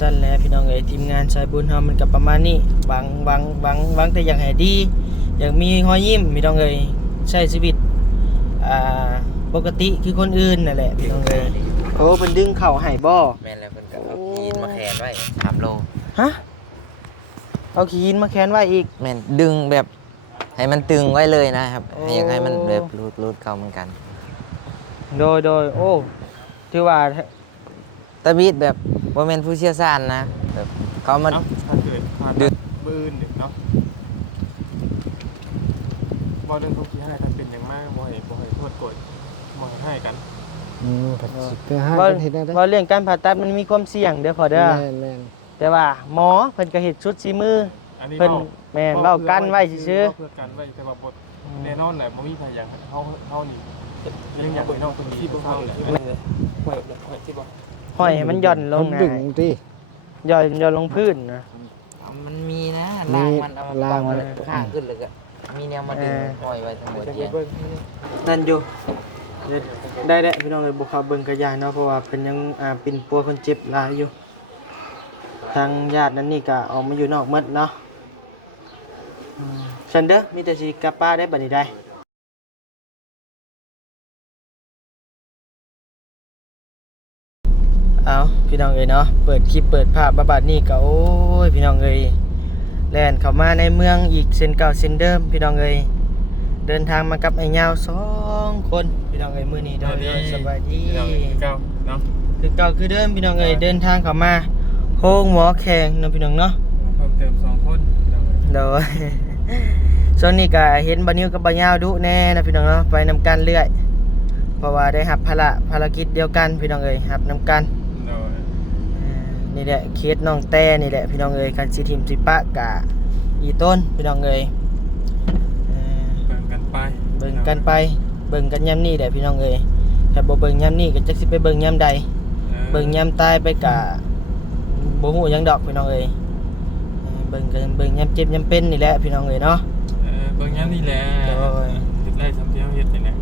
สั้นแล้วพี่น้องเอ้ยทีมงานสายบุญเฮามันก็ประมาณนี้หวังแต่อยากให้ดีอยากมีรอยยิ้มพี่น้องเอ้ยใช้ชีวิตปกติคือคนอื่นนั่นแหละพี่น้องเอ้ยโอ้เพิ่นดึงเข่าให้บ่แม่นแล้วเพิ่นก็เอายีนมาแขวนไว้3โลฮะเอาขี้ยินมาแขวนไว้อีกแม่นดึงแบบให้มันตึงไว้เลยนะครับอยากให้มันแบบรูดเข้าเหมือนกันโดยโอ้ถือว่าตะบีดแบบบ่แม่นผู้เชี่ยวชาญนะแบบเขามาดึงปืนเนาะบ่เรื่องทุกข์ที่ให้กันเป็นอย่างมากบ่ให้โทษโกรธบ่ให้กันผัดสิไปหากันเฮ็ดได้ว่าเรื่องการผ่าตัดมันมีความเสี่ยงเด้อพอเด้อแม่นแต่ว่าหมอเพิ่นก็เฮ็ดชุดสีมือเพิ่นแม่นเว้ากันไว้ซื่อเพื่อกันไว้แต่ว่าบ่แน่นอนแหละบ่มีใครอยากให้เฮานี่เรื่องอยากให้น้องคนนี้ที่บ่เฮาแหละห้อยที่บ่ห้อยให้มันหย่อนลงนะดึงติหย่อนลงพื้นนะมันมีนะล่างมันเอามามันข้างขึ้นเลยก็มีแนวมาดึงห้อยไว้ทั้งหมดเตียงนั่นอยู่ได้แล้วพี่น้องเอ้ยบ่เข้าเบิ่งกระยาเนาะเพราะว่าเพิ่นยังปิ่นปัวคนเจ็บหลายอยู่ทางญาตินั้นนี่ก็ออกมาอยู่นอกหมดเนาะฉันเด้อมีแต่สิกลับป้าได้บัดนี้ได้เอาพี่น้องเอ้ยเนาะเปิดคลิปเปิดภาพบัดนี้ก็โอ้ยพี่น้องเอ้ยแล่นเข้ามาในเมืองอีกเส้นเก่าเส้นเดิมพี่น้องเอ้ยเดินทางมากับไอ้ยาว2คนพี่น้องเอ้ยมื้อนี้โดยสบายดีเก่าเนาะคือเก่าคือเดิมพี่น้องเอ้ยเดินทางเข้ามาโค้งหมอแข่งเนาะพี่น้องเนาะเพิ่มเติม2คนโดยช่วงนี้ก็เห็นบ่นิวกับบ่ยาวดุแน่นะพี่น้องเนาะไปนำกันเรื่อยเพราะว่าได้รับภารกิจเดียวกันพี่น้องเอ้ยรับนำกันนี่แหละเคสน้องแต่นี่แหละพี่น้องเอ้ยกันสิทิมสิปะกะอีต้นพี่น้องเอ้ยเบิ่งกันไปเบิ่งกันยามนี้แหละพี่น้องเอ้ยถ้าบ่เบิ่งยามนี้ก็จักสิไปเบิ่งยามใดเบิ่งยามตายไปกะบ่ฮู้หยังดอกพี่น้องเอ้ยเบิ่งยามเจ็บยามเป็นนี่แหละพี่น้องเอ้ยเนาะเบิ่งยามนี่แหละติดไล่สำเที่ยวเฮ็ดนี่แหละ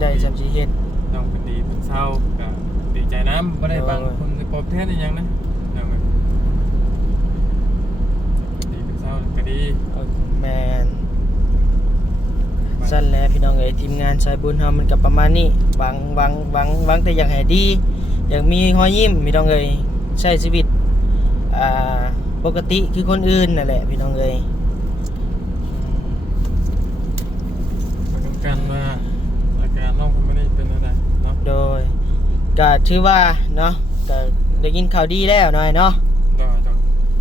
ได้สำสิเฮ็ดน้องเป็นดีเป็นเศร้าก็ดีใจนำบ่ได้บางคนปอบแทนอีหยังนะดีเป็นเศร้าก็ดีแม่นสั้นแล้วพี่น้องเอ้ยทีมงานสายบุญเฮามันก็ประมาณนี้หวังแต่อยากให้ดีอยากมีรอยยิ้มพี่น้องเอ้ยใช้ชีวิตปกติคือคนอื่นนั่นแหละพี่น้องเอ้ยกันมาอาการน้องคนนี้เป็นอะไรเนาะโดยก็ถือว่าเนาะก็ได้ยินข่าวดีแล้วหน่อยเนาะ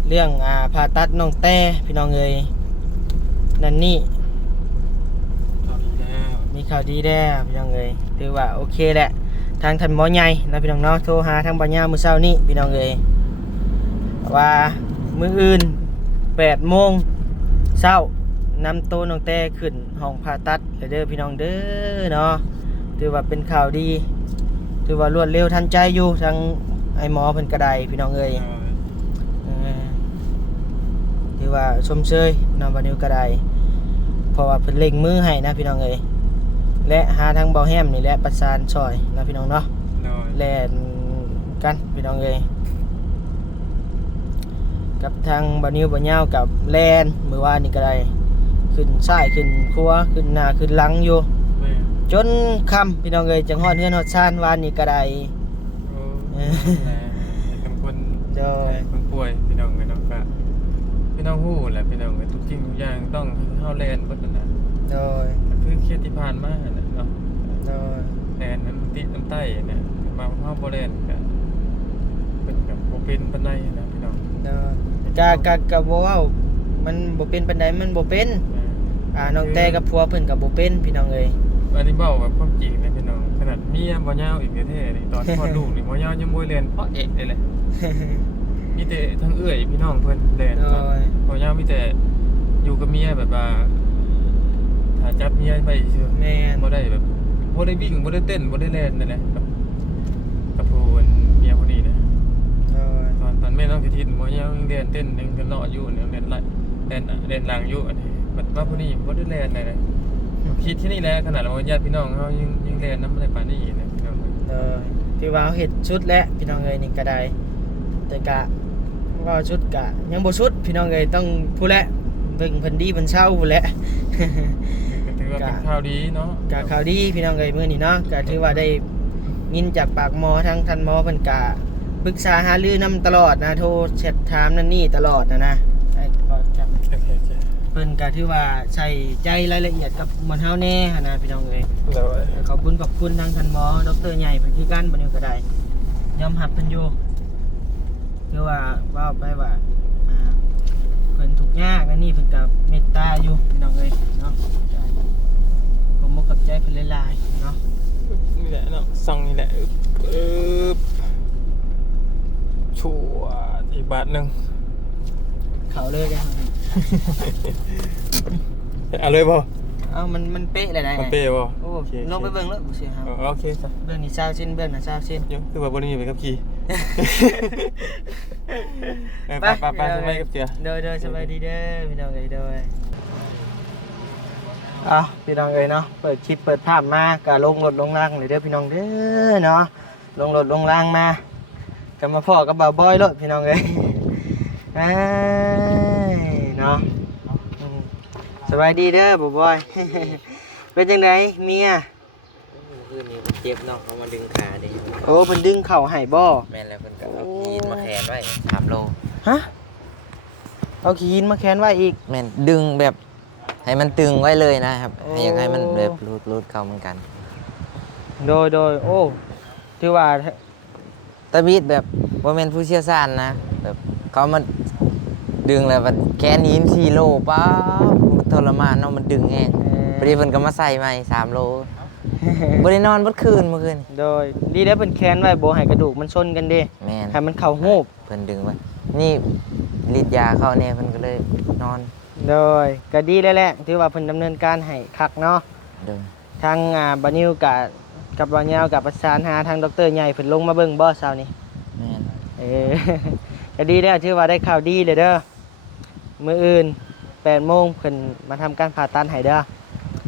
เรื่องผ่าตัดน้องแต่พี่น้องเอ้ยนั่นนี่มีข่าวดีแล้วพี่น้องเอ้ยถือว่าโอเคแหละทางท่านหมอใหญ่นะพี่น้องเนาะโทรหาทางปัญญามื้อเช้านี้พี่น้องเอ้ยว่ามื้ออื่น 8 โมงเช้านำตัวน้องแต่ขึ้นห้องผ่าตัดเด้อพี่น้องเด้อเนาะถือว่าเป็นข่าวดีถือว่ารวดเร็วทันใจอยู่ทางไอ้หมอเพิ่นก็ได้พี่น้องเอ้ยถือว่าชมเชยนำบ่นิวก็ได้เพราะว่าเพิ่นเล็งมือให้นะพี่น้องเอ้ยและหาทางเบาแฮมนี่แหละประสานช่วยนะพี่น้องเนาะแล่นกันพี่น้องเอ้ยกับทางบ่นิวบ่ยาวกับแลนมื้อวานนี่ก็ได้ขึ้นซ้ายขึ้นขวาขึ้นหน้าขึ้นหลังอยู่จนค่ำพี่น้องเอ้ยจังฮอดเฮือนฮอดซ่านวานนี่ก็ได้เป็นคนป่วยพี่น้องเนาะก็พี่น้องฮู้แหละพี่น้องทุกสิ่งทุกอย่างต้องเฮาแลนเบิดนั่นน่ะโดยคือเคสที่ผ่านมาน่ะเนาะโดยแลนนั้นติดน้ำใต้เนี่ยมาเฮาบ่แลนก็เป็นแบบบ่เป็นปานใดนะพี่น้องก็บ่เว้ามันบ่เป็นปานใดมันบ่เป็นน้องแต่กับผัวเพิ่นก็บ่เป็นพี่น้องเอ้ยอันนี้เว้าแบบความจริงนะพี่น้องขนาดเมียบ่ยาวอีกแท้ๆนี่ตอนคลอดลูกนี่บ่ยาวยังบ่แลนเพราะเอกเลยแหละมีแต่ทั้งเอื้อยพี่น้องเพิ่นแลนบ่ยาวมีแต่อยู่กับเมียแบบว่าถ้าจับเมียไปซื่อแม่นบ่ได้แบบบ่ได้วิ่งบ่ได้เต้นบ่ได้แล่นนั่นแหละกับผู้เมียผู้นี้นะตอนแม่น้องทิศบ่ยาวยังแล่นเต้นยังเลาะอยู่เนี่ยแล่นหลังอยู่อันนี้บัดว่าผู้นี้บ่ได้แล่นเลยคิดที่นี่แหละขนาดเราญาติพี่น้องเฮายังแล่นนำอะไรปานนี้นะพี่น้องที่ว่าเฮ็ดชุดแล้วพี่น้องเอ้ยนี่ก็ได้ แต่กะว่าชุดกะยังบ่ชุดพี่น้องเอ้ยต้องผู้แหละเบิ่งเพิ่นดีเพิ่นเศร้าผู้แหละ ก็ถือว่าเป็นข่าวดีเนาะ กะข่าวดีพี่น้องเอ้ยมื้อนี้เนาะก็ถือว่าได้ยินจากปากหมอทั้งท่านหมอเพิ่นกะปรึกษาหารือนํตลอดนะโทรแชทถามนั่นนี่ตลอดนะไอ้ก็จับ โอเค เพิ่นก็ถือว่าใส่ใจรายละเอียดกับหมอนเฮาแน่หันนะพี่น้องเอ้ย แล้ว ขอบคุณทางท่านหมอดรใหญ่เพิ่นคือกันบ่นี้ก็ได้ยอมรับเพิ่นอยู่คือว่าเว้าไปว่าเพิ่นทุกข์ยากนั่นนี่เพิ่นก็เมตตาอยู่พี่น้องเอ้ยเนาะผมบ่กับใจเพิ่นหลายๆเนาะ นี่แหละเนาะสั่งนี่แหละชัวอีกบาทหนึง เขาเลยได้ครับ เอาเลยบ่ เอ้ามันเป๊ะเลยได้ มันเป้บ่ โอ้ลงไปเบิ่งแล้วบ่เสียครับ โอเคจ้ะ เบื้องนี้20เส้นเบื้องนั้น20เส้น เดี๋ยวคือว่าบ่ได้มีไปกับขี่ไปสบายกับเจีย เด้อสบายดีเด้อพี่น้องเอ้ยเด้อพี่น้องเอ้ยเนาะเปิดคลิปเปิดภาพมาก็ลงรถลงล่างเลยเด้อพี่น้องเด้อเนาะลงรถลงล่างมาก็มาพ่อกับบ่าวบอยรถพี่น้องเอ้ยเนาะสบายดีเด้อบ่าวบอย เป็นจังไดเมีย คืนนี้เจ็บเนาะเขามาดึงขาดิ โอ้เพิ่นดึงเข่าให้บ่ แม่นแล้วเพิ่นก็เอายีนมาแขนไว้3 โล ฮะเอาขี้ยินมาแขวนไว้อีก แม่นดึงแบบให้มันตึงไว้เลยนะครับ โอ้ อยากให้มันแบบรูดเข้าเหมือนกัน โดยโอ้ถือว่า ตะบีดแบบบ่แม่นผู้เชี่ยวชาญนะแบบเขามาดึงแล้วมันแขนยีน4 โลป๊าบทรมานเนาะมันดึงแฮงพอดีเพิ่นก็มาใส่ใหม่3 โลบ่ได้นอนเบิดคืนเมื่อคืน โดยดีได้เป็นแคนไว้บ่ให้กระดูกมันชนกันเด้ แม่น ให้มันเข้าหูบ เพิ่นดึงไว้นี่ฤทธิ์ยาเข้าแน่เพิ่นก็เลยนอน โดยก็ดีแล้วแหละถือว่าเพิ่นดำเนินการให้คักเนาะ เดิน ทางบานิวกับบายาวกับประสานหาทางดรใหญ่เพิ่นลงมาเบิ่งบ่เช้านี้ แม่น ก็ดีแล้วถือว่าได้ข่าวดีเลยเด้อมื้ออื่น 8 โมงเพิ่นมาทำการผ่าตัดให้เด้อ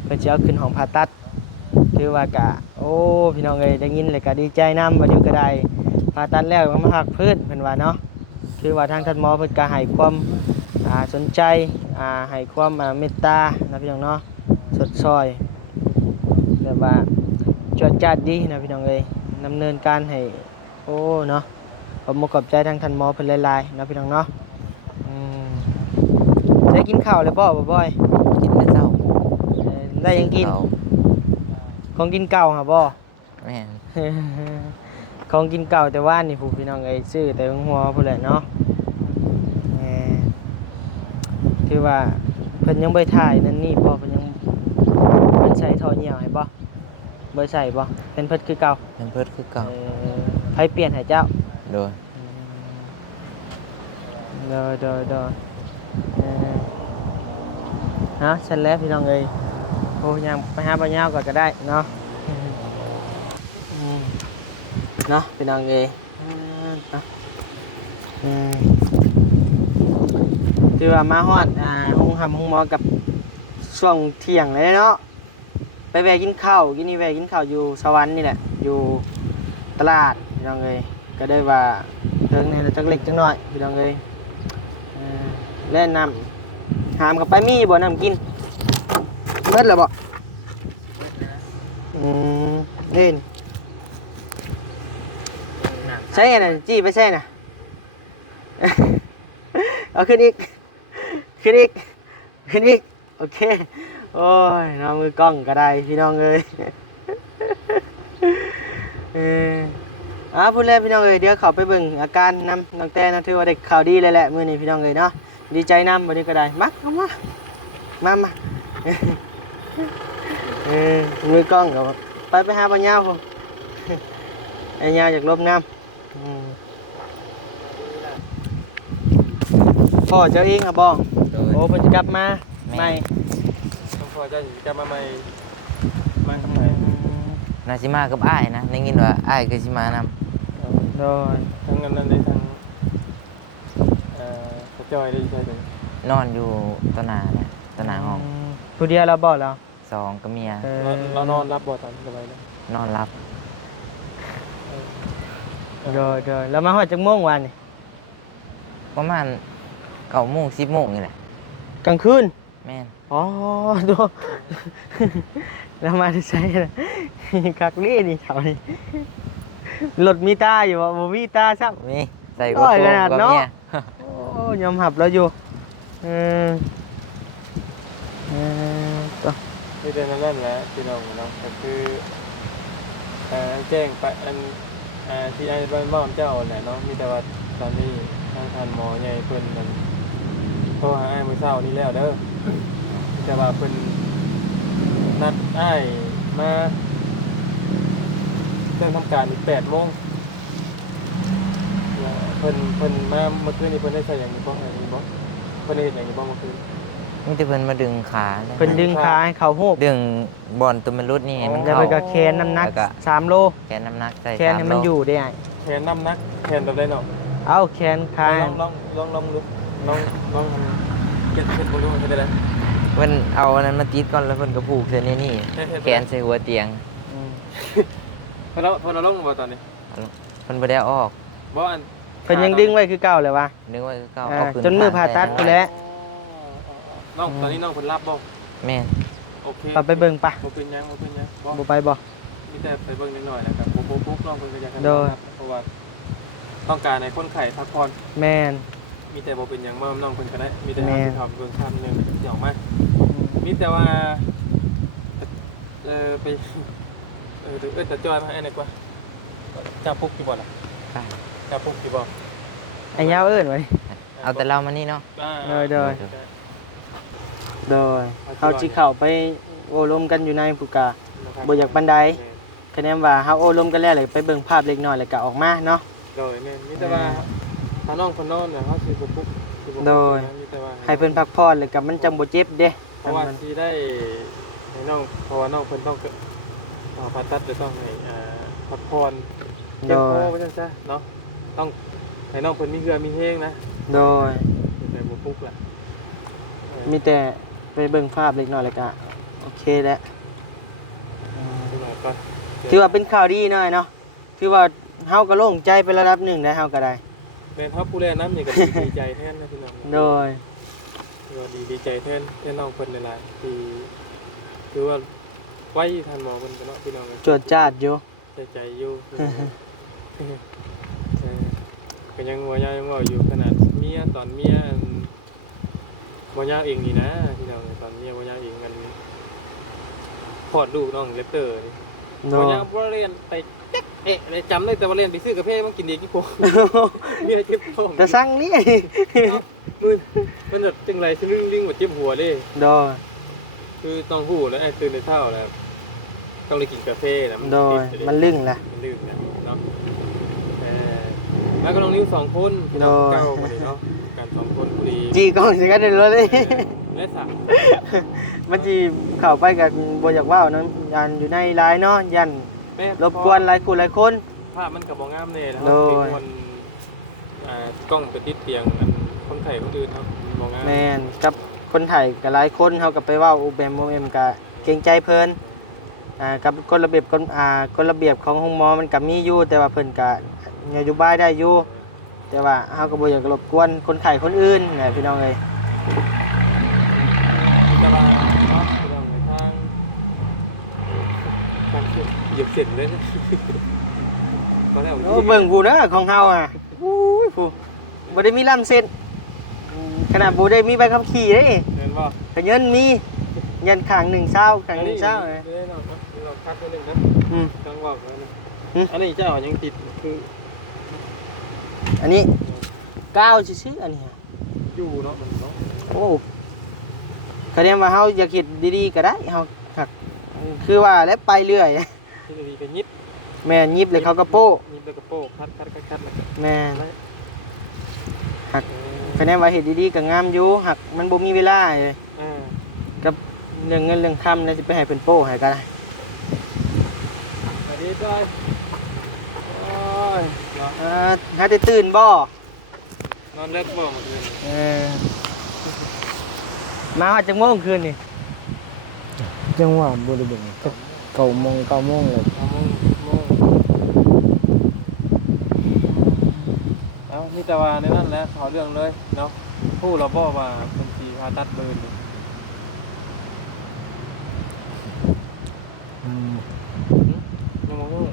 เพิ่นสิเอาขึ้นห้องผ่าตัดถือว่ากะโอ้พี่น้องเอ้ยได้ยินเลยก็ดีใจนำบานิวก็ได้ผ่าตัดแล้วมาพักพื้นเพิ่นว่าเนาะคือว่าทางท่านหมอเพิ่นก็ให้ความสนใจให้ความเมตตานะพี่น้องเนาะสดซอยแบบว่าจวดจัดดีนะพี่น้องเอ้ยดำเนินการให้โอ้เนาะผมขอบใจทางท่านหมอเพิ่นหลายๆนะพี่น้องเนาะได้กินข้าวเลยบ่บ่อย กินแต่เช้า ได้ยังกิน ข้าว ของกินเก่าหาบ่ แม่น ของกินเก่าแต่ว่านี่ผู้พี่น้องเอ้ยซื้อแต่หัวพุ่นแหละเนาะคือว่าเพิ่นยังบ่ถ่ายนั่นนี่บ่เพิ่นยังเพิ่นใส่ท่อเหี่ยวให้บ่บ่ใส่บ่เป็นเพิ่นคือเก่า เป็นเพิ่นคือเก่า ไผเปลี่ยนให้เจ้า โดย โดยฮะฉันแล้วพี่น้องเอ้ยโอ้ยังไปหาบ่ยาวก่อนก็ได้เนาะเนาะพี่น้องเอ้ยคือว่ามาฮอดห้องหมอกับช่วงเที่ยงเลยเนาะไปแวะกินข้าวกินนี่แวะกินข้าวอยู่สวรรค์นี่แหละอยู่ตลาดพี่น้องเอ้ยก็ได้ว่าเทิงในจักเล็กจักน้อยพี่น้องเอ้ยแล่นน้ำหามกับไปมีบ่น้ำกินเบิดแล้วบ่เล่นใช่น่ะจี้ไปใช่น่ะ เอาขึ้นอีกโอเคโอ้ยน้องมือกล้องก็ได้พี่น้องเอ้ย พูดแล้วพี่น้องเอ้ยเดี๋ยวเขาไปเบิ่งอาการน้องแต่นะถือว่าเด็กข่าวดีเลยแหละมื้อนี้พี่น้องเอ้ยเนาะดีใจนำวันนี้ก็ได้มาเอามามือกล้องก็ไปหาปัญญาผม ไอ้ยาอยากลบน้ำพ่อเจ้าเองครับบ่ โดย โอ้เพิ่นจะกลับมาใหม่ ต้องพอจะมาใหม่มาทำไม นาสิมากับอ้ายนะได้ยินว่าอ้ายก็สิมานำ โดย ทั้งนั้นในทางกระจอยได้ใช่ไหม นอนอยู่ตะหนาเนี่ยตะหนาห้อง ผู้เดียวเราบ่แล้ว 2กับเมีย เรานอนรับบ่ตอนสบายเลย นอนรับ โดยแล้วมาฮอดจักโมงวันนี่ ประมาณ9 โมง 10 โมงนี่แหละ กลางคืน แม่น อ๋อดู แล้วมาที่ใช้นะ คักนี่นี่เขานี่รถมีตาอยู่บ่มีตาซับ มีใส่ ร้อยขนาด กับ เนาะ เมีย โอ้ยอมหับแล้วอยู่เออต่อ นี่เป็นนั่นแหละพี่น้องเนาะก็คือแจ้งไปที่ไอ้บ้านเจ้าแหละเนาะมีแต่ว่าตอนนี้ทางท่านหมอใหญ่เพิ่นนั่นโทรหาไอ้มื้อเช้านี้แล้วเด้อมีแต่ว่าเพิ่นนัดไอ้มาเริ่มทำการอีก8 โมงเพิ่นมาเมื่อคืนนี้เพิ่นได้ใส่อย่างนี้บ่อันนี้บ่เพิ่นได้เฮ็ดอย่างนี้บ่เมื่อคืน มีแต่เพิ่นมาดึงขาเนี่ย เพิ่นดึงขาให้เขาโฮบ ดึงบอลตัวมันรุดนี่ให้มัน แล้ว เข้า เพิ่นก็แคนน้ำหนัก แล้วก็ 3 โล แขนน้ำหนักใส่ แคนให้มัน 3 โล อยู่ได้ไง แขนน้ำหนักแขนแบบใดเนาะ เอาแคนขา ลองลุกลองเก็บบ่รู้มันได้แล้ว เพิ่นเอาอันนั้นมาติดก่อนแล้วเพิ่นก็ผูกเส้นนี่ เฮ็ด แขนใส่หัวเตียง อืม เพิ่นเอาลงบ่ตอนนี้ เพิ่นบ่ได้เอาออก บ่อัน เพิ่นยังดึงไว้คือเก่าเลยวะ นึกว่าเก่า อ่า เอาขึ้น จนมือผ่าตัดไปแล้ว น้องตอนนี้น้องเพิ่นรับบ่ แม่น โอเค เอาไปเบิ่งปะ บ่เป็นหยังบ่เป็นหยังบ่ บ่ไปบ่ มีแต่ไปเบิ่งนิดหน่อยนะครับบ่ปุ๊บน้องเพิ่นก็อยากให้ โดย รับเพราะว่าต้องการให้คนไข้พักผ่อน แม่น มีแต่บ่เป็นหยังน้องเพิ่นก็ได้มีแต่ แม่ ให้ทำเบิ่งคันนึงสิออกมามีแต่ว่าไปแต่จอยมาให้หน่อยกว่าจับปุ๊กกี่บ่ล่ะ ไป จับปุ๊กกี่บ่ ไอ้ยาวเอิ้นไว้ เอาแต่เรามานี่เนาะ โดย โดยเฮาสิเข้าไปโอ้ลมกันอยู่ในผู้กาบ่อยากปานใดคะแนนว่าเฮาโอ้ลมกันแล้วเลยไปเบิ่งภาพเล็กน้อยแล้วก็ออกมาเนาะ โดยแม่นมีแต่ว่าถ้าน้องคนนอนน่ะเฮาสิบ่ปุ๊กสิบ่ปุ๊ก โดย มีแต่ว่า ให้เพิ่นพักผ่อนแล้วก็มันจังบ่เจ็บเด้ เพราะว่าที่ได้ให้น้องเพราะว่าน้องเพิ่นต้องผ่าตัดจะต้องให้พักผ่อน โด เจ็บค ย อว่าจังซะเนาะต้องให้น้องเพิ่นมีเหือมีแห้งนะ โดย แต่บ่ปุ๊กล่ะ มีแต่ไปเบิ่งภาพเล็กน้อยแล้วก็โอเคแล้ว ดูหน่อยก่อน ถือว่าเป็นข่าวดีหน่อยเนาะถือว่าเฮาก็โล่งใจไประดับหนึ่งได้เฮาก็ได้ แม่นครับผู้แลน้ำนี่ก็ดีใจแทนนะพี่น้อง โดย ก็ดีใจแทนน้องเพิ่นหลายๆที่คือว่าไว้ทันหมอเพิ่นก็เนาะพี่น้อง จวดจ้าดอยู่ ใจอยู่ก็ยังว่ายายังว่าอยู่ขนาดเมียตอนเมียว่ายาเองนี่นะพี่น้องตอนเมียว่ายาเองมันพอดลูกน้องเลปเตอร์ โด ว่าย าบ่เรียนไปเลยจำได้แต่ว่าเรียนไปซื้อกาแฟมากินดีกี่โพเมียเจ็บท้อง แต่สั่งนี่ มันแบบจังไรซึ่งลิงว่าเจ็บหัวเลย โดย คือต้องหูแล้วตื่นในเช้าแล้วต้องเลยกินกาแฟนะ โดยมันลึ่งล่ะ มันลื่นนะเนาะแล้วก็น้องนิ้ว2 คนพี่น้องเก้ามาเลยเนาะการ2 คนพอดี จีกล้องสิกันเลย และสัก มันจีเข้าไปกับบ่อยากว่าวนะยันอยู่ในไลน์เนาะยันรบกวนหลายคู่หลายคน ภาพมันกับบองงามเนี่ยนะครั โดย เป็นคนกล้องไปติดเตียงคนไข้คนอื่นครับบองงาม แม่นกับคนไทยกับหลายคนเฮาก็ไปเว้าอุแบมโมเอ็มก็เกรงใจเพิ่นกับกฎระเบียบกฎระเบียบของห้องหมอมันก็มีอยู่แต่ว่าเพิ่นก็นโยบายได้อยู่แต่ว่าเฮาก็บ่อยากรบกวนคนไข้คนอื่นนะพี่น้องเอ้ย จะมาเนาะพี่น้องในทางเหยียบเส้นเลยนะก็แล้ว โอ้เบิ่งผู้เด้อของเฮาอู้ยผู้บ่ได้มีลำเส้นขนาดบ่ได้มีใบขับขี่เด้ เห็นป่ะ ก็เงินมีเงินข้างหนึ่งเช้าข้างหนึ่งเช้า เล เลย ยเราคัดตัวหนึ่งนะ อืม กลางบอกเลย อืม อันนี้เจ้ายังติดคือ อันนี้ก้าวซื่อๆอันนี้ อยู่เนาะมันเนาะ โอ้คะแนนว่าเฮาอยากเฮ็ดดีๆก็ได้เฮาหักคือว่าแล้วไปเรื่อย ที่ดีก็ยิบ แม่นยิบเลยเขาก็โป้ ยิบแล้วก็โป้คัดแล้วก็ แม่นหักคะแนนว่าเฮ็ดดีๆก็งามอยู่หักมันบ่มีเวลาเลยกับเรื่องเงินเรื่องคำเนี่ยสิไปให้เพิ่นโป้ให้ก็ได้ สวัสดีจ้อยโอ้ยเนาะ หาแต่ตื่นบ่ นอนเลิกบ่เมื่อคืน เออมาฮอดจังโมงคืนนี่ จังหวะบ่ได้เบิ่งจัก9 โมง 9 โมงเลย โมงเอามี มีแต่ว่าในนั้นแหละเขาเรื่องเลยเนาะผู้เราบอกว่าเป็นสีผ่าตัดเบิร์นอยู่ ยังมองว่า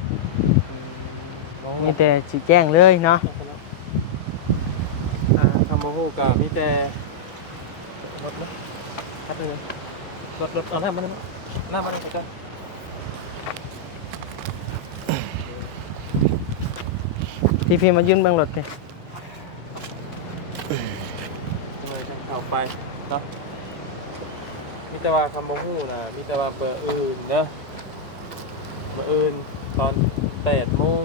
มีแต่สิแจ้งเลยเนาะ คำพูดกับมีแต่รถนะคัดเลยรถเอาหน้ามันหน้ามันไปกัน พี่มายืนเบิ่งรถดิ เลยเข้าไปเนาะมีแต่ว่าคำพูดนะมีแต่ว่าเบอร์อื่นเนาะเบอร์อื่นตอน8 โมง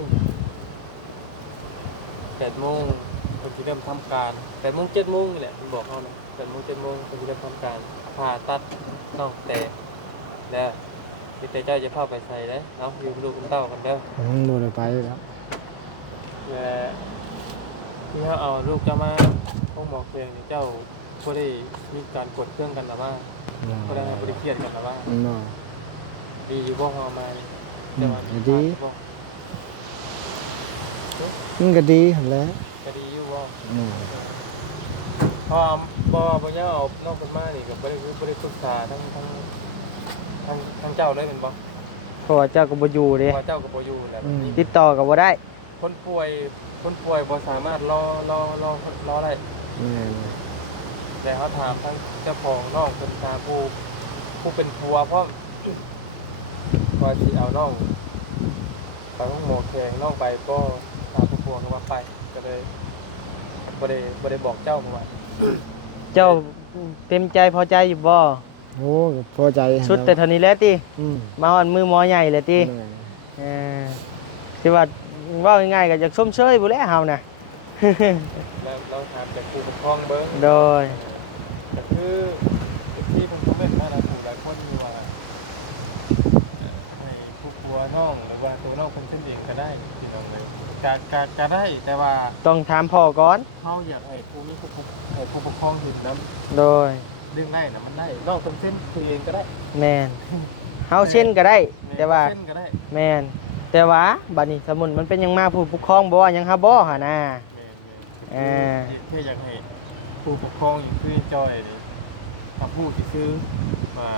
คนที่เริ่มทำการ8 โมง 7 โมงนี่แหละผมบอกเขานะ8 โมง 7 โมงคนที่เริ่มทำการผ่าตัดน้องแต่แล้วพี่เจ้าจะเข้าไปใส่เลยเนาะอยู่ลูกคุณเต้ากันเด้อ บ่ได้ไปแล้ว ที่เขาเอาลูกเจ้ามาห้องหมอเพลงนี่เจ้าก็ได้มีการกดเครื่องกันหรือว่าก็ได้บริเครียดกันหรือว่า บ่ ดีอยู่บ่เขามานี่แต่ว่า ดี บ่ มันก็ดีหั่นแหละ ก็ดีอยู่บ่ อืม พอบ่ยังเอานอกคนมานี่ก็บ่ได้ปรึกษาทั้งเจ้าเลยเป็นบ่ เพราะว่าเจ้าก็บ่อยู่ เพ เด้ ราะว่าเจ้าก็บ่อยู่แหละ ติดต่อก็บ่ได้ คนป่วยบ่สามารถรอได้ แม่น แต่เขาถามทั้งเจ้าของน้องเป็นถามผู้เป็นผัวเพราะว่าสิเอาน้องไปห้องหมอแข็งน้องไปก็ถามผู้ผัวก็ว่าไปก็เลยบ่ได้บอกเจ้าว่า เจ้าเต็มใจพอใจอยู่บ่ โอ้ก็พอใจหั่น สุดแต่เท่านี้แหล้วติ อืม มาฮอดมือหมอใหญ่แล้วติ แม่น เออสิว่าเว้าง่ายๆก็อยากชมเชยบ่แลเฮาน่ะ แล้วเราถามจากผู้ปกครองเบิ้ง โดย ก็คือที่ผมคอมเมนต์มาหลายผู้หลายคนมีว่าให้ผู้ผัวน้องหรือว่าตัวน้องเป็นเส้นเองก็ได้พี่น้องเลยก็ได้แต่ว่า ต้องถามพ่อก่อน เขาอยากให้ผู้มีผู้ปกครองเห็นน้ โดย ำดึงได้นะมันได้น้องเป็นเส้นตัวเองก็ได้ แม่นเฮาเช่นก็ได้ แต่ว่า เส้นก็ได้ แม่นแต่ว่าบัดนี้สมมุติมันเป็นหยังมาผู้ปกครองบ่ว่าหยังหาบ่หั่นน่ะ แม่นที่อยากให้ผู้ปกครองอย่างคือจอยนี่ทำผู้ที่ซื้อมา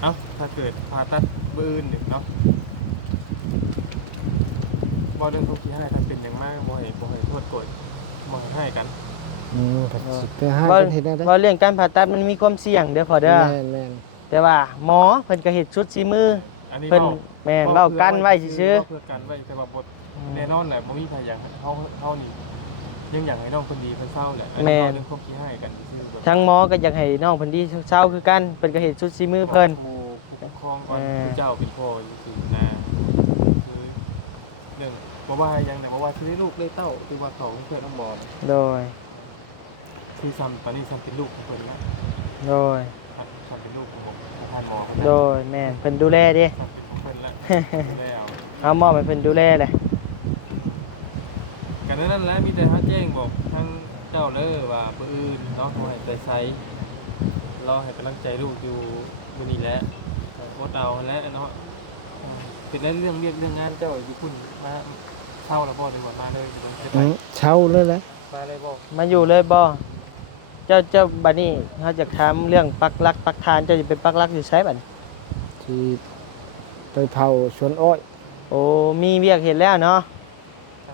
เอ้าถ้าเกิดผ่าตัดปืนหนึ่งเนาะบอเรื่องทุกที่ให้ถ้าเป็นอย่างมากบ่ให้โทษโกรธบ่ให้กัน อืมก็สิไปหา ว่า กันเฮ็ดได้เด้ ว่าเรื่องการผ่าตัดมันมีความเสี่ยงเด้อพอเด้อ แม่น แต่ว่าหมอเพิ่นก็เฮ็ดชุดสีมือ อันนี้ เพิ่นแม่นเว้ากันไว้ซื่อ เพื่อกันไว้แต่ว่าบท ๆ แน่นอนแหละบ่มีใครอยากให้เขานี่ยังอยากให้น้องคนดีเพิ่นเศร้าแหละอัน แม่ นี้ น เรื่องความคิดให้กันซื่อๆแบบ ทั้งหมอก็อยากให้น้องเพิ่นดีเช้าคือกันเพิ่นก็เฮ็ดชุดสีมือเพิ่น ผู้ปกครองก่อน เออ ผู้เจ้าเป็นพ่ออยู่ซื่อนะคือเรื่องบ่ว่ายังแต่บ่ว่าคือลูกเลยเต้าคือว่าเขาเพื่อนน้องบอล โดย คือซ้ำตอนนี้ซ้ำเป็นลูกของเพิ่นนะ โดย ซ้ำเป็นลูกของผมประธานหมอ โดยแม่นเพิ่นดูแลเด้ ซ้ำเป็นของเพิ่นละแล้ว เอามอบให้เพิ่นดูแลแหละ กันนั้นแหละมีแต่เขาแจ้งบอกทั้งเจ้าเลยว่าเบอร์อื่นเนาะให้ไปใช้รอให้กำลังใจลูกอยู่มื้อนี้แหละอดเอาและเนาะเป็นเรื่องเรียกเรื่องงานเจ้าอยู่คุณมาเช่าแล้วบ่ดีกว่ามาเลย อืมเช่าเลยแหละ มาเลยบ่ มาอยู่เลยบ่เจ้าบัดนี้เฮาจะถามเรื่องปักหลักปักฐานเจ้าจะไปปักหลักอยู่ไสบัดนี้ ที่ไปเผาสวนอ้อย โอ้มีเวียกเฮ็ดแล้วเนาะ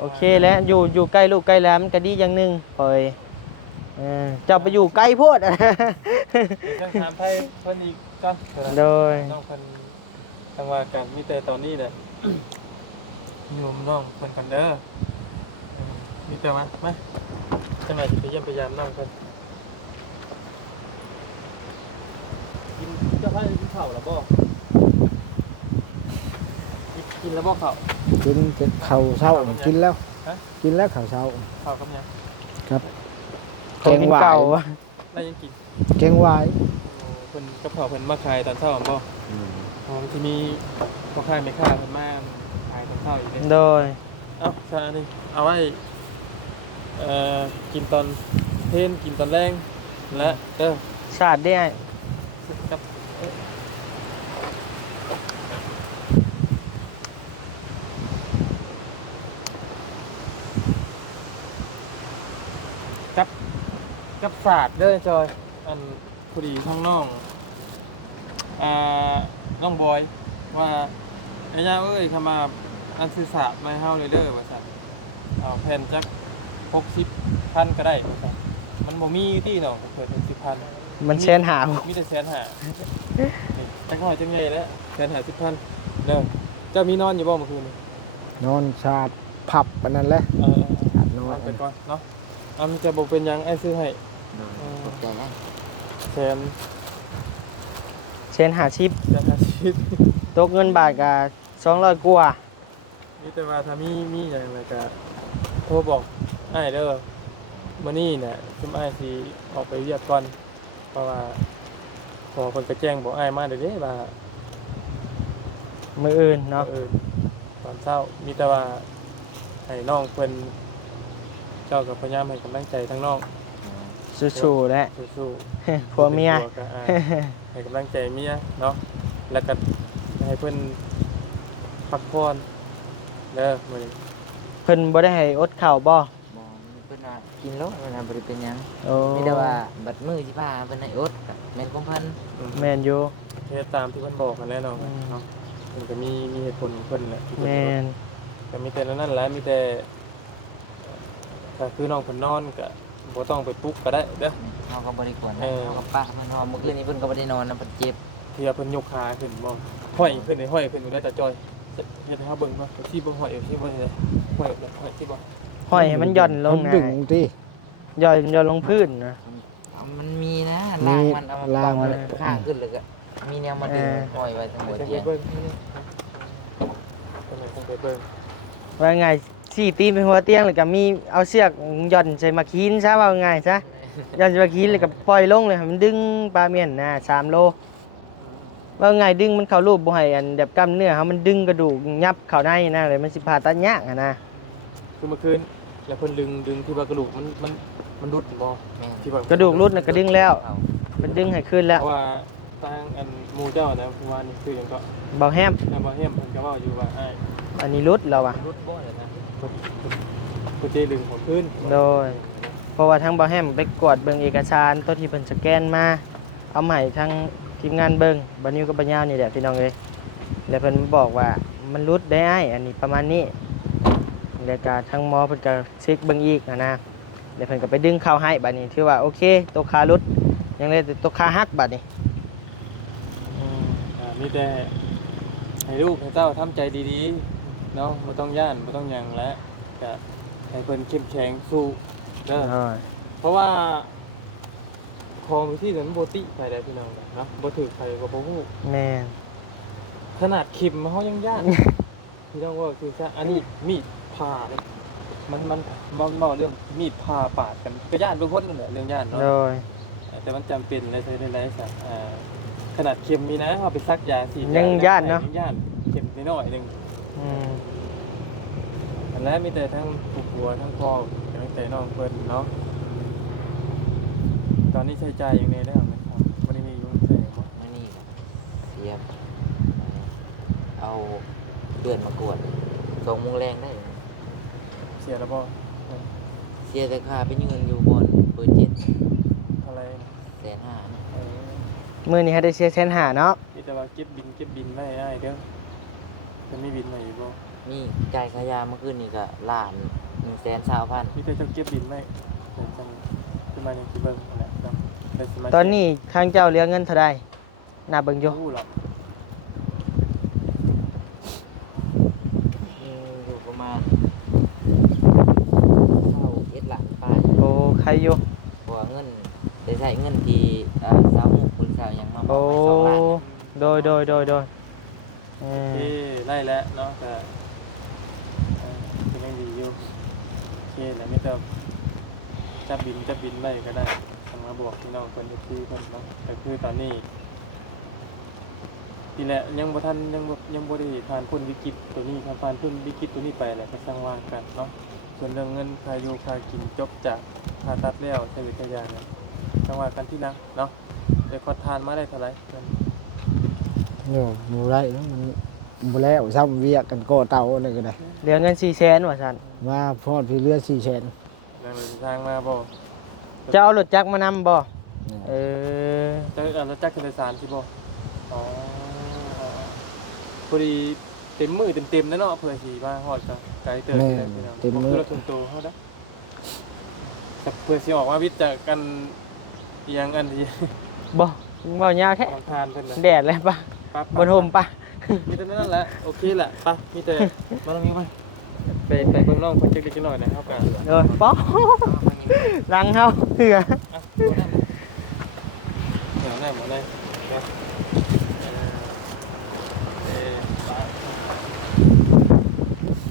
โอเคแล้วอยู่ใกล้ลูกใกล้หลานมันก็ดีอย่างหนึงปล่อยเจ้าไปอยู่ใกล้โพด เดี๋ยวถามไผเพิ่นอีกก็ โดย น้องเพิ่นทางว่ากันมีแต่ตอนนี้แหละโยมน้องเพิ่นกันเด้อมีแต่มาจังได๋สิไปเยี่ยมพยายามน้องเพิ่นกินเจ้าพากินข้าวแล้วบ่กินแล้วบ่ข้าว กินข้าวเช้ากินแล้ว ฮะ กินแล้วข้าวเช้า ข้าวกับหยัง ครับ ของกินเก่า ได้ยังกิน แกงหวาย เพิ่นกับข้าวเพิ่นมาขายตอนเช้าบ่ มันจะมีพ่อค้าแม่ค้าเพิ่นมาขายตอนเช้าอยู่เด้ โดย เอ้าซะอันนี้เอาไว้กินตอนเพลนกินตอนแรงและเด้อ ชาติได้ กับ กับศาสตร์เด้อจอยอันพอดีข้างน้องน้องบอยว่าไอ้ย่าเอ้ยทำมาอันสื่อสารมาให้เฮาเลยเด้อว่าซั่นเอาแผ่นจัก60,000ก็ได้ว่าซั่นมันบ่มีที่เนาะเปิดเป็น10,000มันแชนหา มีแต่150,000จักน้อยจังใหญ่แล้ว150,000เด้อเจ้ามีนอนอยู่บ่เมื่อคืนนี้ นอนชาติผับปานนั้นแหละ ชาตินอน ไปก่อนเนาะมันจะบ่เป็นหยังไอ้ซื้อให้ ขอบใจนะ แสน แชนหาชิป 150,000 ตกเงินบาทก็200กว่า นี่แต่ว่าถ้ามีอย่างไรก็โทรบอกอ้ายเด้อมื้อนี้เนี่ยซุมอ้ายสิออกไปเรียกก่อนเพราะว่าพอเพิ่นก็แจ้งบอกอ้ายมาเด้อว่า มืออื่นเนาะ ตอนเช้ามีแต่ว่าให้น้องเพิ่นเจ้าก็พยายามให้กำลังใจทั้งน้อง สู้ๆและ สู้ ผัวเมีย ๆก็ให้กำลังใจเมียเนาะแล้วก็ให้เพิ่นพักผ่อนเด้อมื้อนี้ เพิ่นบ่ได้ให้อดข้าวบ่ บ่เพิ่นว่ากินโลดมันน่ะบ่ได้เป็นหยัง โอ้ มีแต่ว่าบัดมื้อสิพาเพิ่นให้อดก็แม่นของเพิ่น แม่นอยู่ เฮ็ดตามที่เพิ่นบอกกันแน่นอน อืม เนาะมันก็มีเหตุผลของเพิ่นแหละที่เพิ่น แม่น ก็มีแต่นั้นแหละมีแต่ถ้าคือน้องเพิ่นนอนก็บ่ต้องไปปลุกก็ได้เด้อ เฮาก็บ่ได้กวน เออ เฮาก็ปะเพิ่นเฮาเมื่อคืนนี้เพิ่นก็บ่ได้นอนนะเพิ่นเจ็บ เทียเพิ่นยกขาขึ้นบ่ห้อยขึ้นนี่ห้อยขึ้นอยู่ได้แต่จอยเฮ็ดให้เฮาเบิ่งว่าที่บ่ห้อยที่บ่ได้ห้อยแบบห้อยที่บ่ ห้อยให้มันหย่อนลง มัน ง่า ดึง ย ติ หย่อนลงพื้นนะ มันมีนะ มี ล่างมันเอามา ล่า ปั ง ก มัน ไว้ข้างขึ้นแล้วก็มีแนวมาดึงห้อยไว้ทั้งหัว จะ เตียง เบิ่งนี่ต้องไปเบิ่ง ว่าไงสี่ตีนเป็นหัวเตียงแล้วก็มีเอาเชือกหย่อนใส่มาคีนซะว่าไงซะหย่อนใส่มาคีนแล้วก็ปล่อยลงเลยให้มันดึงปลาเมียนนะ3 โลว่าไงดึงมันเข้ารูปบ่ให้อันแบบกล้ามเนื้อเฮามันดึงกระดูกยับเข้าในนะเลยมันสิผ่าตัดยากอะนะ คือเมื่อคืนแล้วเพิ่นดึงที่ว่ากระดูกมันรุดบ่ แม่น ที่ว่าก ระดูกรุดน่ะก็ดึงแล้ว มันดึงให้ขึ้นแล้ว เพราะว่าทางอันหมู่เจ้านะคือว่านี่คือหยังก็ เบาแฮม นำบ่เฮียมเพิ่นก็เว้าอยู่ว่าอ้าย อันนี้รุดแล้วอ่ะ รุดบ่เลยนะ เพิ่นสิดึงของคืน โดยเพราะว่าทางเบาแฮมไปกวดเบิ่งเอกสารตัวที่เพิ่นสแกนมาเอามาให้ทางทีมงานเบิ่งบัดนิ้วกับบัดยาวนี่แหละพี่น้องเอ้ยแล้วเพิ่นบอกว่ามันรุดได้อ้ายอันนี้ประมาณนี้แล้วก็ทางหมอเพิ่นก็เช็คเบิ่งอีกอะนะแล้วเพิ่นก็ไปดึงเข้าให้บัดนี้ถือว่าโอเคตัวขารุดยังเหลยแต่ตัวขาหักบัดนี้ มีแต่ให้ลูกให้เจ้าทำใจดีๆเนาะบ่ต้องย่านบ่ต้องหยังแล้วก็ให้เพิ่นเข้มแข็งสู้เด้อ เพราะว่าของที่นั้นบ่ติไปได้พี่น้องเนาะบ่ถือใครก็บ่ฮู้ แม่น ขนาดเข็มเฮายังย่าน พี่น้องว่าคือซะอันนี้มีดผ่าเลยมันบ่เรื่องมีดผ่าปาดกันก็ย่านทุกคนนั่นแหละเรื่องย่านเนาะ โดย แต่มันจำเป็นในใช้ได้ซะขนาดเข็มมีนะเอาไปซักยาสี ยังย่านเนาะ ยังย่านเข็มน้อยๆนึง อืม อันนั้นมีแต่ทั้งผู้ผัวทั้งพ่อทั้งใจน้องเพิ่นเนาะตอนนี้ใช้จ่ายอย่างนี้ได้ไหมครับบ่ได้มีอยู่ใส่บ่ มื้อนี้ก็เสียบเอาเดือนมากวด2 โมงแรงได้ เสียแล้วบ่ เสียแต่ค่าไปยืนอยู่บนเบอร์7 อะไร 150,000นะ มื้อนี้ให้ได้เสียแสนห้าเนาะ มีแต่ว่าเก็บบินไว้ให้เด้อจะมีบินมาอีกบ่ นี่จ่ายค่ายาเมื่อคืนนี่ก็ล้าน120,000 มีแต่เจ้าเก็บบินไว้แต่จังขึ้นมานี่สิเบิ่งนั่นแหละเนาะแต่สิมา ตอนนี้ทางเจ้าเหลือเงินเท่าใดน่าเบิ่งอยู่ รู้หรอก อยู่ประมาณ21 ล้านปลาย โอ้ใครอยู่ เพราะว่าเงินได้ใช้เงินที่สาวหมู่คุณสาวหยังมาบอ โอ้ กให้2 ล้าน โดยเออ ได้แล้วเนาะแต่เป็นยังดีอยู่โอเคแล้วมีแต่จับบินไว้ก็ได้ทางมาบอกพี่น้องเพิ่นที่เพิ่นเนาะแต่คือตอนนี้ทีแหละยังบ่ทันยังบ่ได้ผ่านพ้นวิกฤตตัวนี้ครับผ่านพ้นวิกฤตตัวนี้ไปแล้วก็สร้างว่ากันเนาะส่วนเรื่องเงินค่าอยู่ค่ากินจบจากผ่าตัดแล้วใช้วิทยาเนี่ยสร้างว่ากันที่หลังเนาะได้ขอทานมาได้เท่าไหร่เพิ่น โย่บ่ได้เนาะมันบ่แล้วซ้ำเวียกกันก่อเตาอะไรก็ได้ เหลือเงิน400,000ว่าซั่น มาพอดพี่เรือ400,000 นั่นเลยทางมาบ่ จะเอารถจักรมานำบ่เออ แล้วจักรโดยสารสิบ่อ๋อพอดีเต็มมือเต็มๆแล้วเนาะเพื่อสิมาฮอดก็ไกลเติบเลยพี่น้องคือรถส่วนตัวเฮาเด้อแต่เพื่อสิออกมาวิทย์จากกันเอียงอันที่ บ่บ่ยาวแท้ ของทานเพิ่นน่ะ แดดเลยปะบนโฮมปะ มีแต่นั่นแหละโอเคแหละไปมีแต่มาตรงนี้ไปเบิ่งน้องคนเล็กๆน้อยๆนะครับกัน เออป๊อกลังเฮาเหือ เดี๋ยวแน่หมดเลยเออ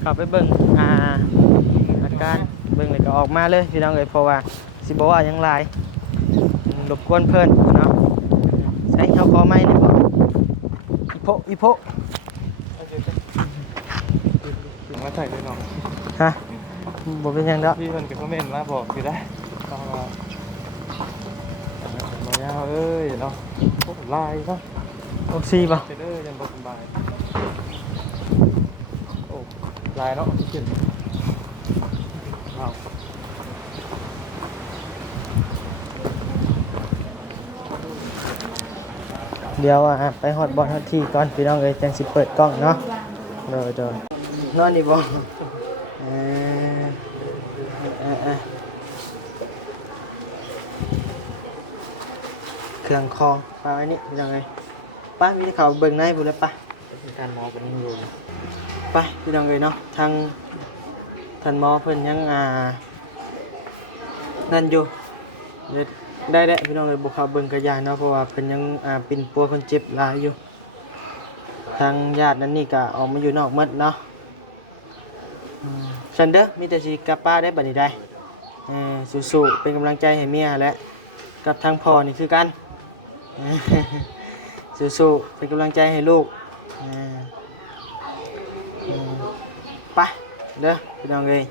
เข้าไปเบิ่งอาการเบิ่งเลยก็ออกมาเลยพี่น้องเอ้ยเพราะว่าสิบ่ว่าหยังหลายรบกวนเพิ่นเนาะใส่เฮาขอไม้นี่บ่อีโพ ถึงมาใส่ด้วยน้อง ฮะบ่เป็นหยังดอก พี่เพิ่นก็คอมเมนต์มาบอกอยู่ได้ต้องมาบ่ยาวเอ้ยเนาะโอ้ลายเนาะ โอซีบ่ เด้อยังบ่สบายโอ้ลายเนาะที่เขียนว้าว เดี๋ยวไปฮอดบอลฮอดที่ก่อนพี่น้องเอ้ยจังสิเปิดกล้องเนาะเดี๋ยวนอนนี่บ่เออเครื่องคองปลาไว้นี่พี่น้องเอ้ยป้ามีแต่เขาเบิ่งในพุ่นแล้วป้า การมองกันยังอยู่ ไปพี่น้องเอ้ยเนาะทางท่านหมอเพิ่นยังนั่นอยู่ได้แล้วพี่น้องเอ้ยบ่เข้าเบิ่งกระยาเนาะเพราะว่าเพิ่นยังปิ่นปัวคนเจ็บหลายอยู่ทางญาตินั้นนี่ก็ออกมาอยู่นอกหมดเนาะฉันเด้อมีแต่สิกลับป้าได้บัดนี้ได้สู้ๆเป็นกำลังใจให้เมียและกับทางพ่อนี่คือกันสู้ๆเป็นกำลังใจให้ลูกไปเด้อพี่น้องเอ้ย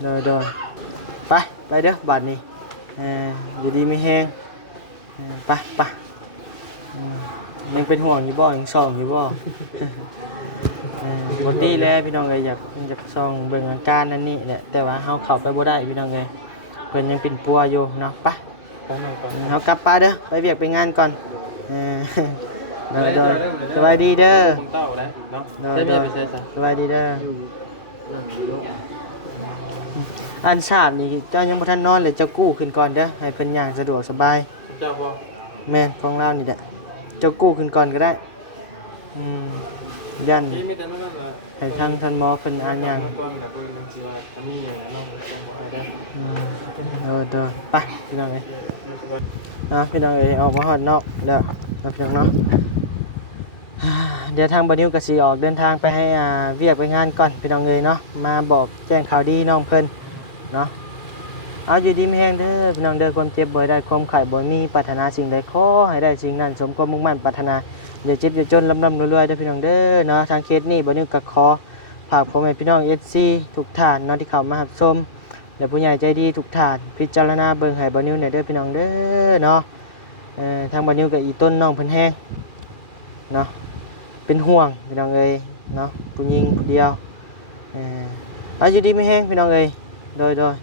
เด้อไปเด้อบัดนี้อยู่ดีไม่แห้งไปยังเป็นห่วงอยู่บ่ยังส่องอยู่บ่บดีแล้วพี่น้องเอ้ยอยากส่องเบิ่งอาการนั่นนี่แหละแต่ว่าเฮาเข้าไปบ่ได้พี่น้องเอ้ยเพิ่นยังเป็นปัวอยู่เนาะไปเฮากลับไปเด้อไปเวียกไปงานก่อนเด้อสบายดีเด้อ เต้าแล้วเนาะ เด้อสบายดีเด้ออันทราบนี่เจ้ายังบ่ทันนอนเลยเจ้ากู้ขึ้นก่อนเด้อให้เพิ่นย่างสะดวกสบาย เจ้าบ่ แม่นของเรานี่แหละเจ้ากู้ขึ้นก่อนก็ได้ยัน ที่มีแต่นั่นเลย ให้ทางท่านหมอเพิ่นอ่านย่าง ตัวมีหนักตัวนึงสิว่าทำนี่อย่างนั้นน้องแจ้งบ่ได้ เด้อไปพี่น้องเอ้ยพี่น้องเอ้ยออกมาฮอดนอกแล้วพี่น้องเนาะเดี๋ยวทางบ่นิวก็สิออกเดินทางไปให้เวียกไปงานก่อนพี่น้องเอ้ยเนาะมาบอกแจ้งข่าวดีน้องเพิ่นเนาะเอาอยู่ดีมีแฮงเด้อพี่น้องเด้อความเจ็บบ่ได้ความไข้บ่มีปรารถนาสิ่งใดขอให้ได้สิ่งนั้นสมความมุ่งมั่นปรารถนาอย่าเจ็บอย่าจนร่ำรวยๆเด้อพี่น้องเด้อเนาะทางเคสนี้บ่นิวก็ขอฝากพ่อแม่พี่น้อง SC ทุกท่านเนาะที่เข้ามารับชมและผู้ใหญ่ใจดีทุกท่านพิจารณาเบิ่งให้บ่นิวหน่อยเด้อพี่น้องเด้อเนาะทางบ่นิวก็อีต้นน้องเพิ่นแฮงเนาะเป็นห่วงพี่น้องเอ้ยเนาะผู้หญิงผู้เดียวเอาอยู่ดีมีแฮงพี่น้องเอ้ยโดย